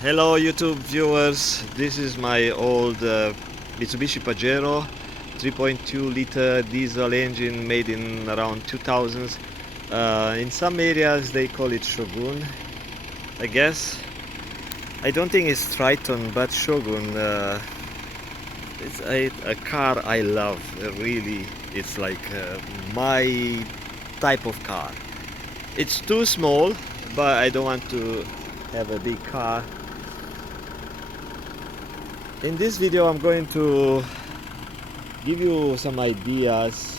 Hello YouTube viewers, this is my old Mitsubishi Pajero 3.2 liter diesel engine made in around 2000s. In some areas they call it Shogun, I guess. I don't think it's Triton but Shogun. It's a car I love, really. It's like my type of car. It's too small, but I don't want to have a big car. In this video I'm going to give you some ideas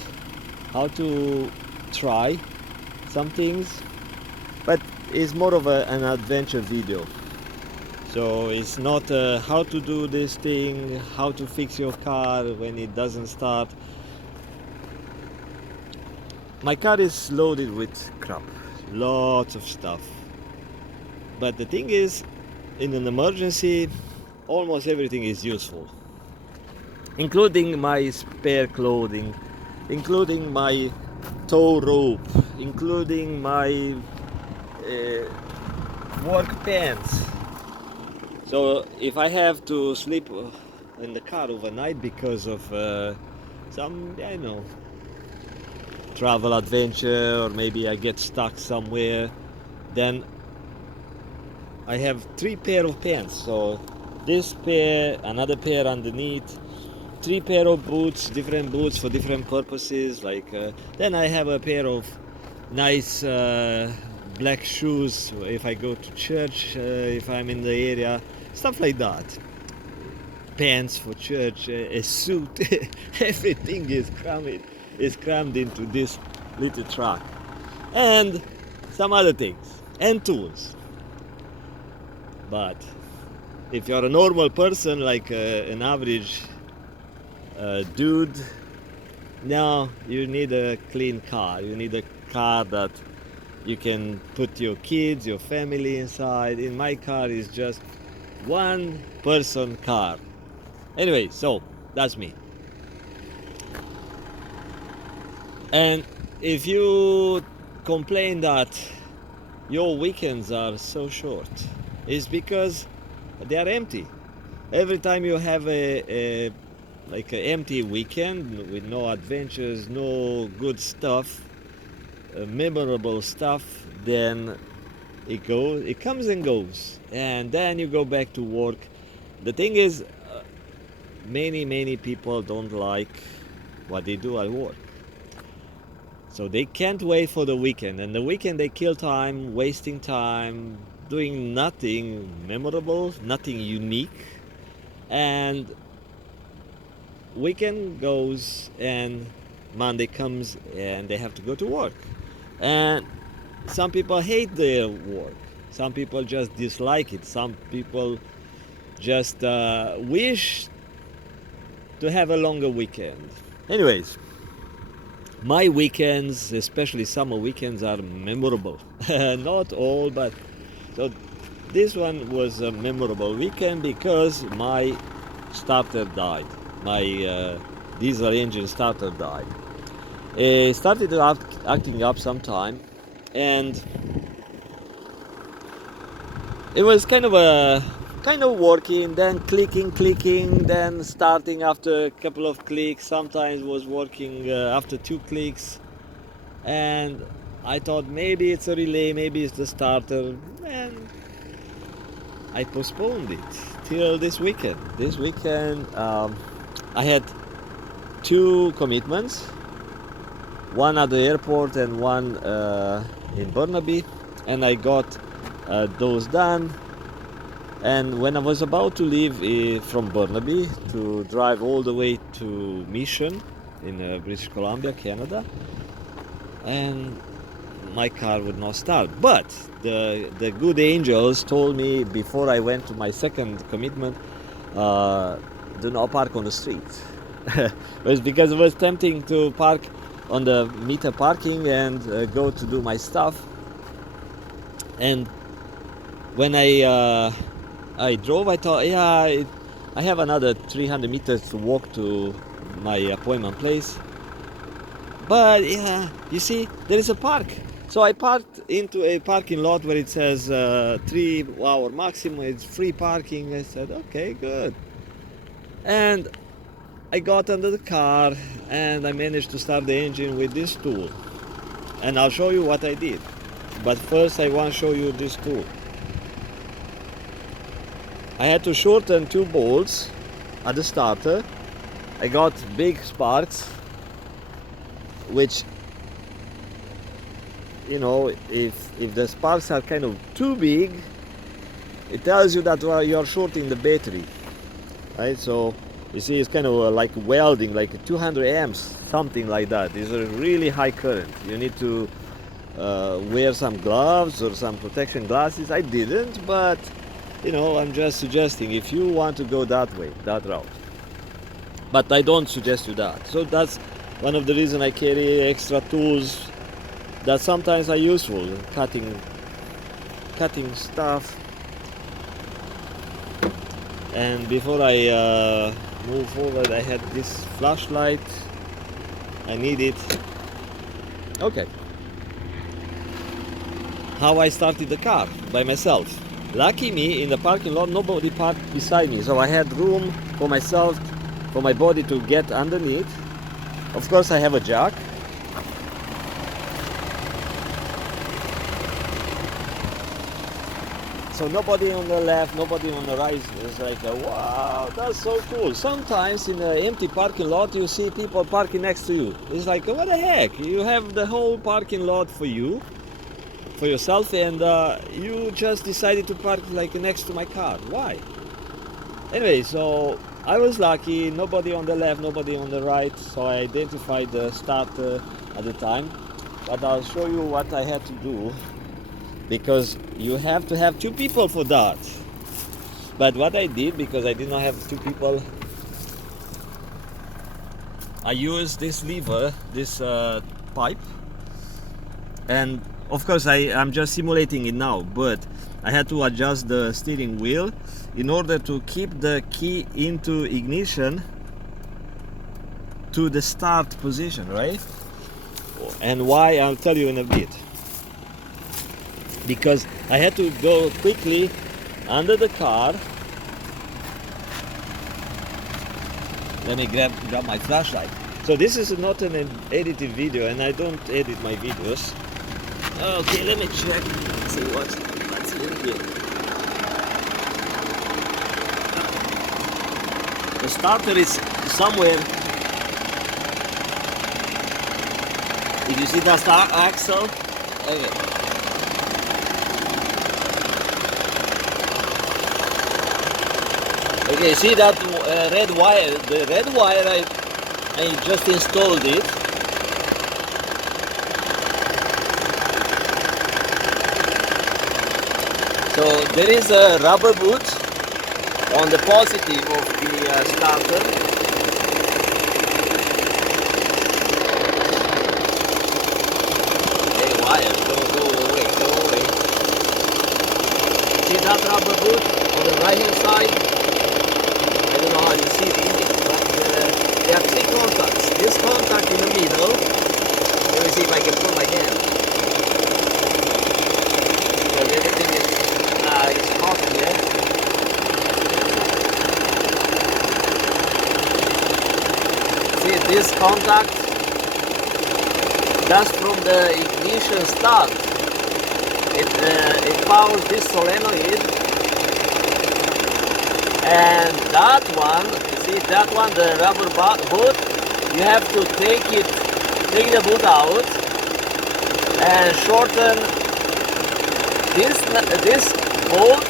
how to try some things, but it's more of an adventure video. So it's not how to do this thing, how to fix your car when it doesn't start. My car is loaded with crap, lots of stuff. But the thing is, in an emergency, almost everything is useful, including my spare clothing, including my tow rope, including my work pants. So if I have to sleep in the car overnight because of some, travel adventure, or maybe I get stuck somewhere, then I have 3 pair of pants. So this pair, another pair underneath, 3 pair of boots, different boots for different purposes. Then I have a pair of nice black shoes if I go to church, if I'm in the area, stuff like that. Pants for church, a suit, everything is crammed into this little truck, and some other things and tools. But if you're a normal person, like an average dude, now you need a clean car. You need a car that you can put your kids, your family inside. In my car is just one person car. Anyway, so that's me. And if you complain that your weekends are so short, it's because they are empty. Every time you have a empty weekend with no adventures, no good stuff, memorable stuff, then it comes and goes, and then you go back to work. The thing is, many people don't like what they do at work, so they can't wait for the weekend, and the weekend they kill time wasting time doing nothing memorable, nothing unique, and weekend goes and Monday comes and they have to go to work. And some people hate their work, some people just dislike it, some people just wish to have a longer weekend. Anyways, my weekends, especially summer weekends, are memorable. Not all, but so this one was a memorable weekend because my starter died. My diesel engine starter died. It started acting up sometime, and it was kind of working, then clicking, then starting after a couple of clicks. Sometimes was working after 2 clicks, and I thought maybe it's a relay, maybe it's the starter, and I postponed it till this weekend. This weekend I had 2 commitments, one at the airport and one in Burnaby, and I got those done. And when I was about to leave from Burnaby to drive all the way to Mission in British Columbia, Canada, and my car would not start. But the good angels told me before I went to my second commitment, do not park on the street. It was because it was tempting to park on the meter parking and go to do my stuff. And when I drove, I thought, I have another 300 meters to walk to my appointment place. But you see, there is a park So I parked into a parking lot where it says 3 hour maximum, it's free parking. I said, okay, good. And I got under the car and I managed to start the engine with this tool. And I'll show you what I did. But first I want to show you this tool. I had to shorten 2 bolts at the starter. I got big sparks, which, you know, if the sparks are kind of too big, it tells you that you are shorting the battery, right? So you see, it's kind of like welding, like 200 amps, something like that. It's a really high current. You need to wear some gloves or some protection glasses. I didn't, but you know, I'm just suggesting if you want to go that way, that route. But I don't suggest you that. So that's one of the reasons I carry extra tools that sometimes are useful, cutting stuff. And before I move forward, I had this flashlight. I need it. Okay. How I started the car by myself. Lucky me, in the parking lot nobody parked beside me, so I had room for myself, for my body to get underneath. Of course I have a jack. So nobody on the left, nobody on the right. It's like, wow, that's so cool. Sometimes in an empty parking lot you see people parking next to you. It's like, what the heck? You have the whole parking lot for you, for yourself, and you just decided to park like next to my car. Why? Anyway, so I was lucky, nobody on the left, nobody on the right, so I identified the starter at the time. But I'll show you what I had to do, because you have to have 2 people for that. But what I did, because I did not have 2 people, I used this lever, this pipe, and of course I'm just simulating it now, but I had to adjust the steering wheel in order to keep the key into ignition to the start position, right? And why, I'll tell you in a bit. Because I had to go quickly under the car. Let me grab my flashlight. So this is not an edited video, and I don't edit my videos. Okay, let me check. See what's in here. The starter is somewhere. If you see the start axle, okay. Okay, see that red wire? The red wire, I just installed it. So there is a rubber boot on the positive of the starter. Hey, wire, go away. See that rubber boot on the right hand side? I don't know how you see it, but there are 3 contacts. This contact in the middle, let me see if I can put my hand. Because everything is hot here. See this contact? That's from the ignition start. It powers this solenoid. And that one, see that one, the rubber boot, you have to take the boot out and shorten this bolt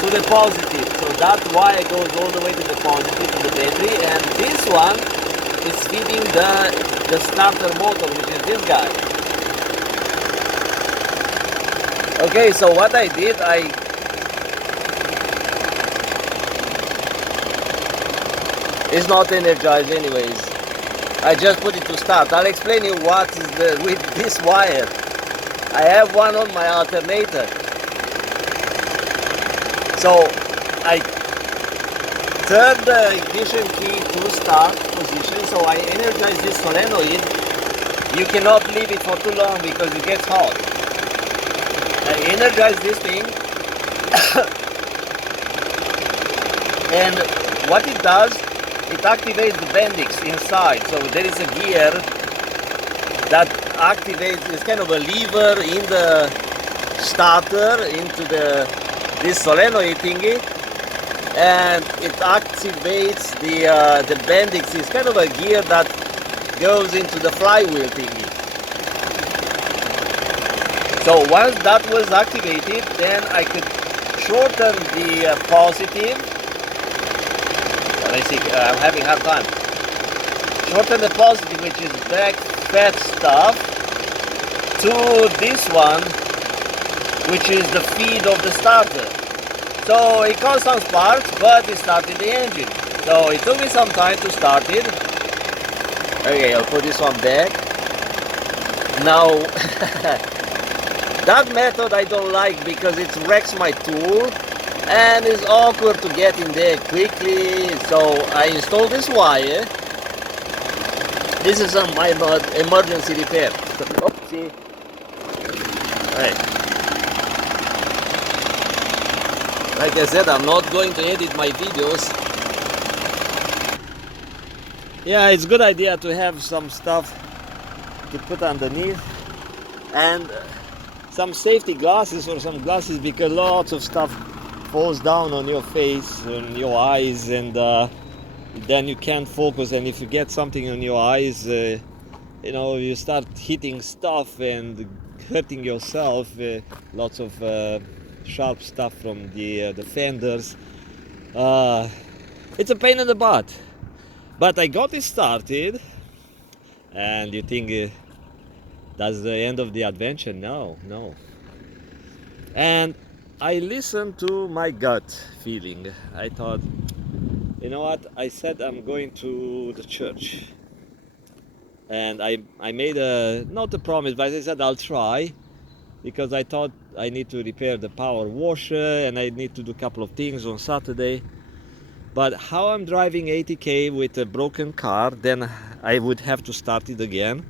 to the positive. So that wire goes all the way to the positive, to the battery, and this one is feeding the starter motor, which is this guy. Okay, so what I did, it's not energized anyways. I just put it to start. I'll explain you what is with this wire. I have one on my alternator. So I turn the ignition key to start position. So I energize this solenoid you cannot leave it for too long because it gets hot. I energize this thing, and what it does, it activates the Bendix inside. So there is a gear that activates, it's kind of a lever in the starter into this solenoid thingy, and it activates the Bendix. It's kind of a gear that goes into the flywheel thingy. So once that was activated, then I could shorten the positive. Let's see, I'm having a hard time. Shorten the positive, which is back fat stuff, to this one, which is the feed of the starter. So it caused some sparks, but it started the engine. So it took me some time to start it. Okay, I'll put this one back. Now, that method I don't like because it wrecks my tool and it's awkward to get in there quickly. So I installed this wire. This is my emergency repair. Oopsie. Right. Like I said, I'm not going to edit my videos. Yeah, it's a good idea to have some stuff to put underneath and some safety glasses or some glasses, because lots of stuff falls down on your face, on your eyes, and then you can't focus, and if you get something on your eyes, you know, you start hitting stuff and hurting yourself. Lots of sharp stuff from the fenders. It's a pain in the butt, but I got it started. And you think that's the end of the adventure? No. And I listened to my gut feeling. I thought, you know what? I said I'm going to the church, and I made not a promise, but I said I'll try, because I thought I need to repair the power washer and I need to do a couple of things on Saturday. But how I'm driving 80k with a broken car, then I would have to start it again.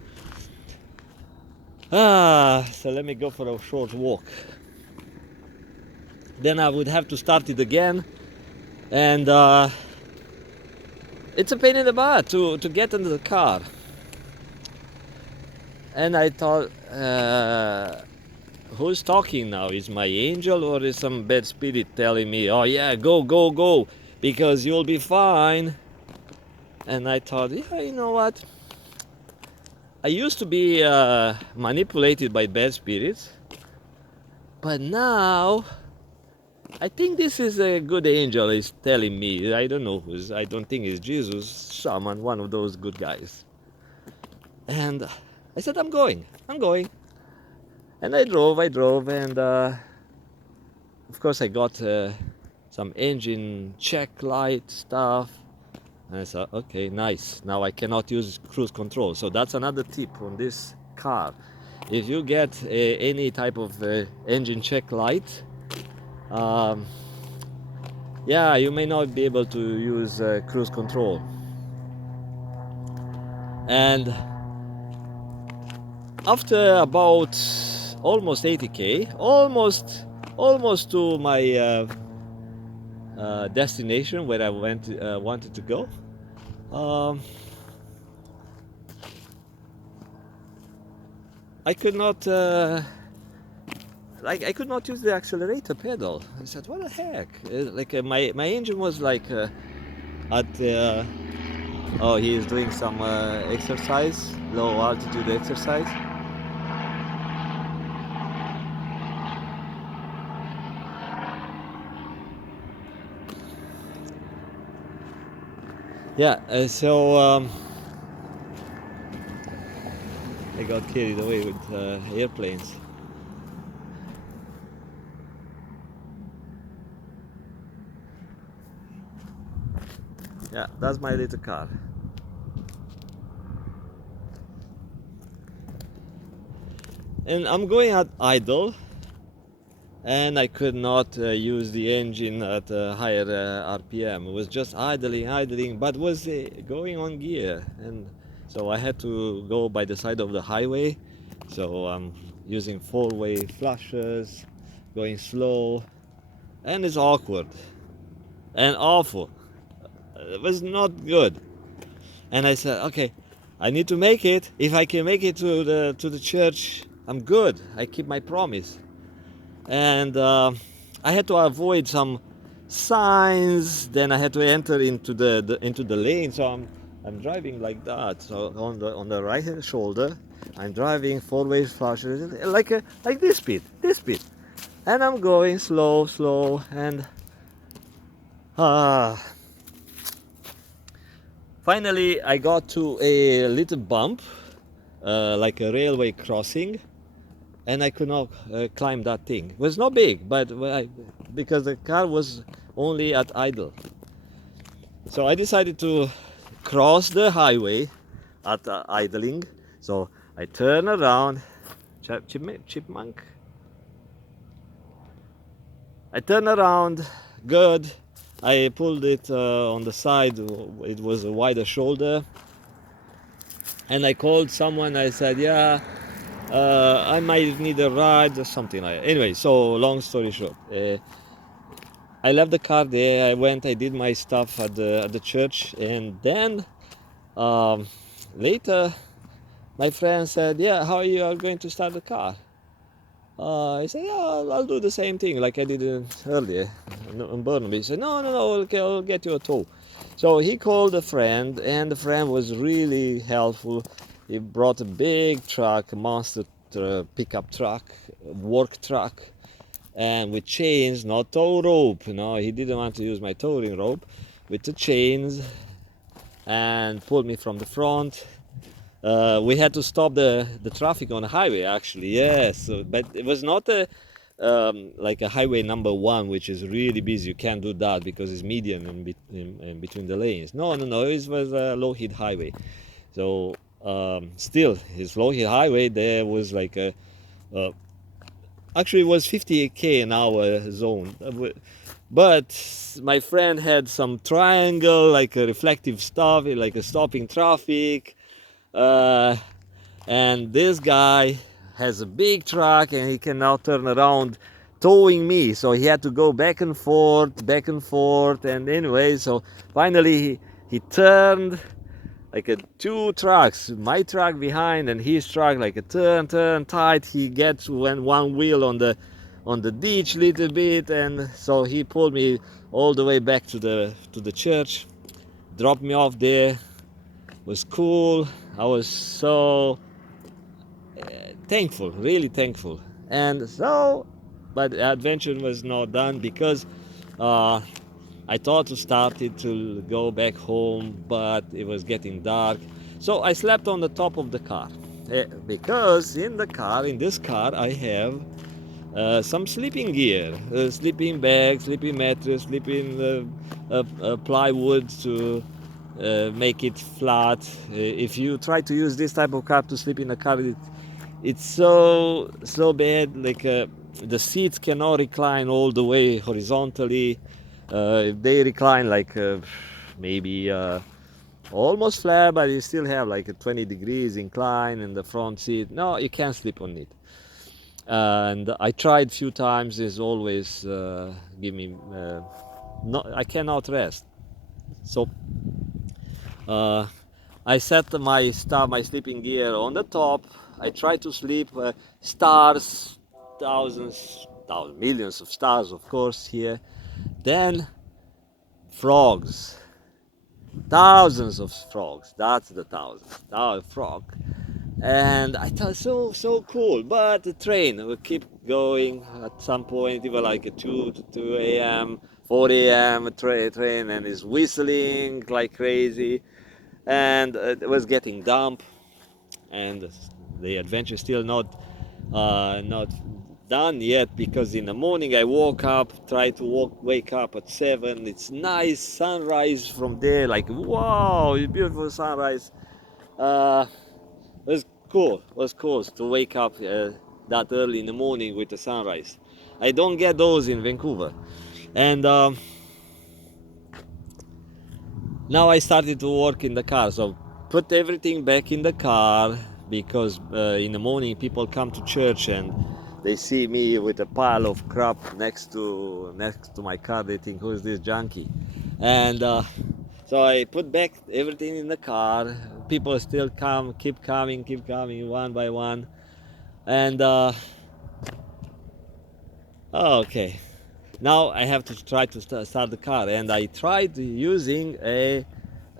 So let me go for a short walk. Then I would have to start it again, and it's a pain in the butt to get into the car. And I thought, who's talking now? Is my angel or is some bad spirit telling me, oh yeah, go, because you'll be fine? And I thought, yeah, you know what? I used to be manipulated by bad spirits, but now I think this is a good angel is telling me. I don't know who's, I don't think it's Jesus, someone, one of those good guys. And I said, I'm going. And I drove, and of course I got some engine check light stuff. And I thought, okay, nice. Now I cannot use cruise control. So that's another tip on this car. If you get any type of engine check light, yeah, you may not be able to use cruise control. And after about almost 80k, almost to my destination where I wanted to go, I could not I could not use the accelerator pedal. I said, what the heck? My engine was like at oh, he is doing some exercise, low altitude exercise. Yeah, so I got carried away with airplanes. Yeah, that's my little car. And I'm going at idle, and I could not use the engine at a higher RPM. It was just idling, but was going on gear. And So I had to go by the side of the highway. So I'm using four-way flashes, going slow, and it's awkward and awful. It was not good. And I said, okay, I need to make it. If I can make it to the church, I'm good. I keep my promise. And I had to avoid some signs. Then I had to enter into into the lane. So I'm driving like that. So on the right hand shoulder, I'm driving four-way flashes like this speed, and I'm going slow, slow, and ah. Finally, I got to a little bump, like a railway crossing, and I could not climb that thing. It was not big, but because the car was only at idle. So I decided to cross the highway at idling. So I turn around, chipmunk. I turn around, good. I pulled it on the side. It was a wider shoulder, and I called someone. I said, "Yeah, I might need a ride or something like that." Anyway, so long story short, I left the car there. I went. I did my stuff at the church, and then um, later, my friend said, "Yeah, how are you going to start the car?" I said, "Yeah, I'll do the same thing like I did earlier in Burnaby." He said, "No, no, no, okay, I'll get you a tow." So he called a friend, and the friend was really helpful. He brought a big truck, a monster pickup truck, work truck, and with chains, not tow rope. No, he didn't want to use my towing rope, with the chains, and pulled me from the front. We had to stop the traffic on the highway actually, yes. But it was not a like a highway number one, which is really busy. You can't do that because it's median in between the lanes. No, no, no. It was a low heat highway. So still, his low heat highway there was like uh, actually it was 58 an hour zone. But my friend had some triangle, like a reflective stuff, like a stopping traffic. Uh, and this guy has a big truck and he can now turn around towing me, so he had to go back and forth, and anyway, so finally he turned like a two trucks, my truck behind and his truck, like a turn tight. He gets one wheel on the ditch little bit, and so he pulled me all the way back to the church, dropped me off there. It was cool. I was so thankful, really thankful. And so, but the adventure was not done because uh, I thought to start it to go back home, but it was getting dark. So I slept on the top of the car because in this car, I have some sleeping gear, sleeping bag, sleeping mattress, sleeping plywood to make it flat. If you try to use this type of car to sleep in a car, it's so bad. Like the seats cannot recline all the way horizontally. They recline like maybe almost flat, but you still have like a 20 degrees incline in the front seat. No, you can't sleep on it. And I tried few times. It's always give me no, I cannot rest. So uh, I set my stuff, my sleeping gear on the top. I try to sleep. Stars, millions of stars, of course, here. Then frogs, thousands of frogs. That's the frog. And I thought so cool. But the train will keep going. At some point, even like a 2 a.m., 4 a.m. Train, and is whistling like crazy. And it was getting damp, and the adventure still not done yet, because in the morning I woke up, tried to wake up at 7. It's nice sunrise from there, like wow, beautiful sunrise. It was cool to wake up that early in the morning with the sunrise. I don't get those in Vancouver. And now I started to work in the car. So put everything back in the car because in the morning people come to church and they see me with a pile of crap next to my car. They think, who's this junkie? And so I put back everything in the car. People still keep coming one by one. And okay, now I have to try to start the car. And I tried using a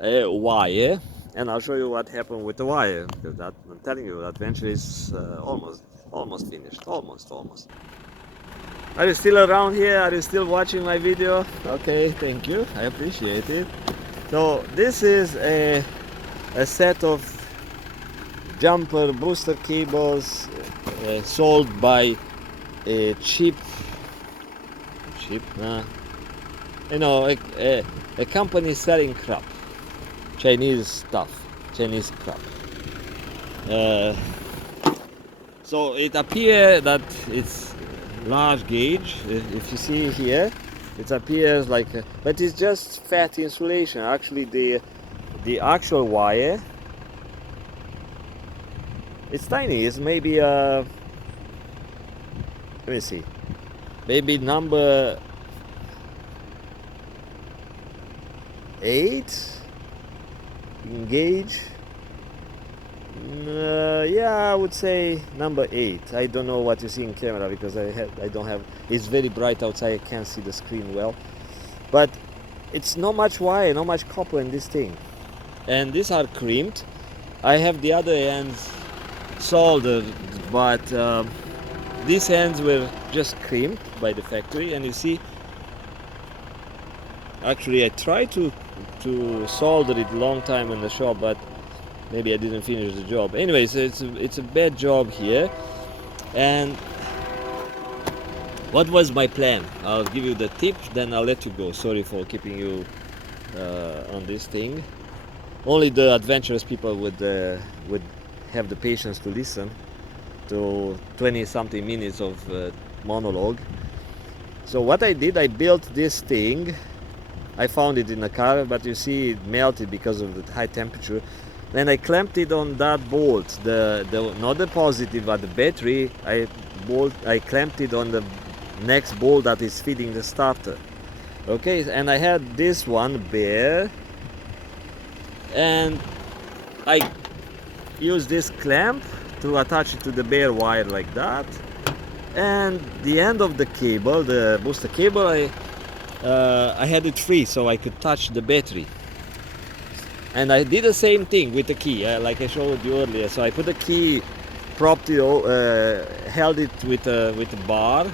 wire, and I'll show you what happened with the wire, because that, I'm telling you, the adventure is almost finished. Almost. Are you still around here? Are you still watching my video? Okay, thank you. I appreciate it. So this is a set of jumper booster cables sold by a cheap, you know, a company selling crap, Chinese stuff, Chinese crap. So it appears that it's large gauge. If you see here, it appears like, but it's just fat insulation. Actually, the actual wire, it's tiny. It's maybe let me see, maybe number 8 in gauge. Yeah, I would say number 8. I don't know what you see in camera because I don't have. It's very bright outside. I can't see the screen well, but it's not much wire, not much copper in this thing. And these are crimped. I have the other ends soldered, but these ends were just crimped by the factory. And you see, actually I tried to solder it a long time in the shop, but maybe I didn't finish the job. Anyways, it's a bad job here. And what was my plan? I'll give you the tip, then I'll let you go. Sorry for keeping you on this thing. Only the adventurous people would have the patience to listen to 20-something minutes of monologue. So what I did, I built this thing. I found it in the car, but you see it melted because of the high temperature. Then I clamped it on that bolt, not the positive but the battery. I clamped it on the next bolt that is feeding the starter. Okay, and I had this one bare, and I used this clamp to attach it to the bare wire like that. And the end of the cable, the booster cable, I had it free so I could touch the battery. And I did the same thing with the key, like I showed you earlier. So I put the key, propped it, held it with a bar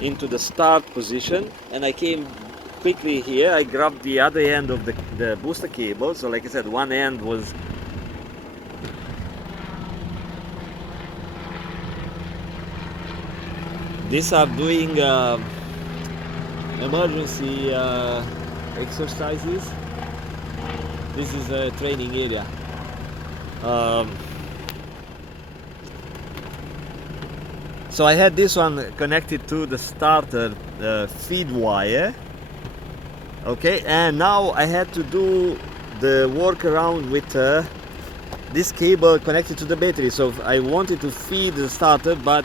into the start position, and I came quickly here. I grabbed the other end of the booster cable. So like I said, one end was these are doing emergency exercises. This is a training area. So I had this one connected to the starter feed wire. Okay, and now I had to do the workaround with this cable connected to the battery. So I wanted to feed the starter, but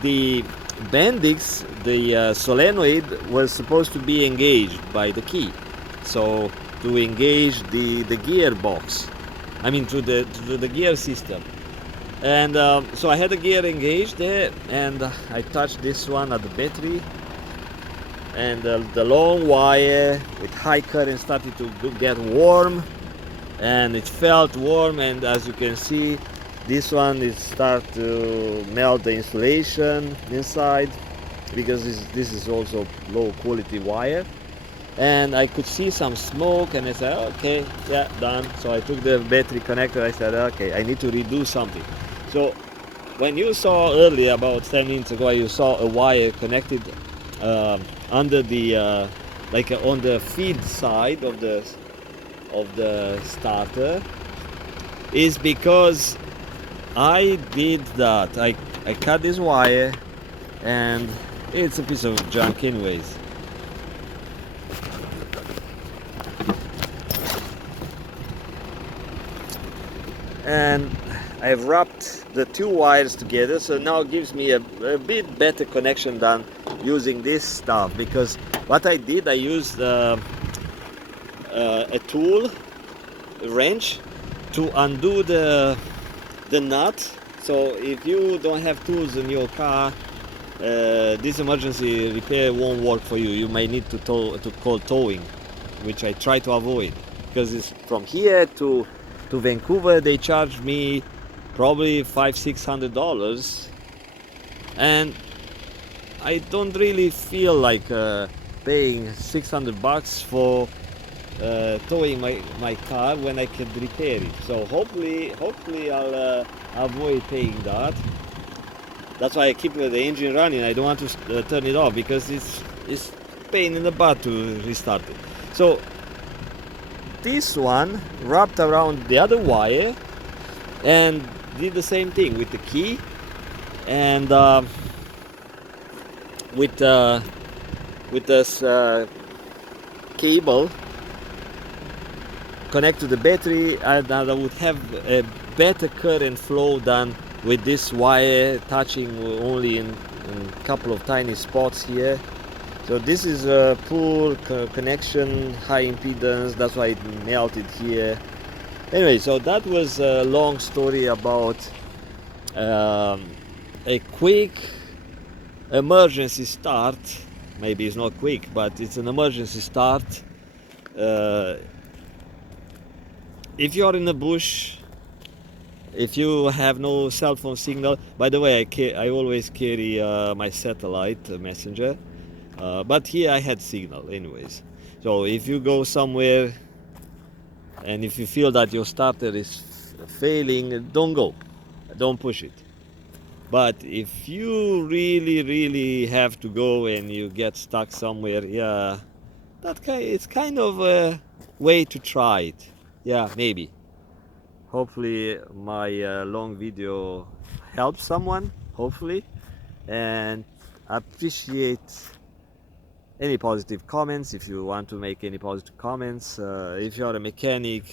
the Bendix, the solenoid, was supposed to be engaged by the key. So to engage the gearbox, I mean to the gear system. And so I had the gear engaged there, and I touched this one at the battery, and the long wire with high current started to get warm, and it felt warm. And as you can see, this one is start to melt the insulation inside, because this is also low quality wire. And I could see some smoke, and I said, okay, yeah, done. So I took the battery connector. I said, okay, I need to redo something. So when you saw earlier, about 10 minutes ago, you saw a wire connected under the like on the feed side of the starter, is because I did that. I cut this wire, and it's a piece of junk anyways. and I've wrapped the two wires together, so now it gives me a bit better connection than using this stuff, because what I did, I used a tool, a wrench, to undo the nut. So if you don't have tools in your car, this emergency repair won't work for you. You may need to call towing, which I try to avoid, because it's from here to Vancouver. They charge me probably $500-600, and I don't really feel like paying $600 for towing my car when I can repair it. So hopefully I'll avoid paying that. That's why I keep the engine running. I don't want to turn it off, because it's pain in the butt to restart it. So this one wrapped around the other wire and did the same thing with the key, and with this cable connect to the battery, and I would have a better current flow than with this wire touching only in a couple of tiny spots here. So this is a poor connection, high impedance, that's why it melted here. Anyway, so that was a long story about a quick emergency start. Maybe it's not quick, but it's an emergency start. If you're in the bush, if you have no cell phone signal, by the way, I always carry my satellite messenger, but here I had signal anyways. So if you go somewhere and if you feel that your starter is failing, don't go, don't push it. But if you really have to go and you get stuck somewhere, yeah, it's kind of a way to try it. Yeah, maybe. Hopefully my long video helps someone, hopefully, and I appreciate any positive comments. If you want to make any positive comments, if you're a mechanic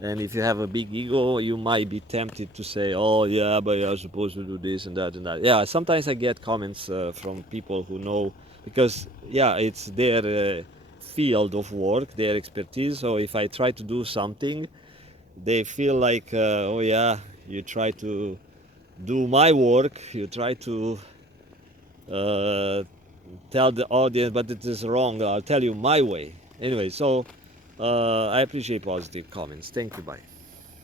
and if you have a big ego, you might be tempted to say, oh yeah, but you're supposed to do this and that and that. Yeah, sometimes I get comments from people who know, because yeah, it's their field of work, their expertise. So if I try to do something, they feel like, oh yeah, you try to do my work, you try to tell the audience, but it is wrong, I'll tell you my way. Anyway, so I appreciate positive comments. Thank you, bye.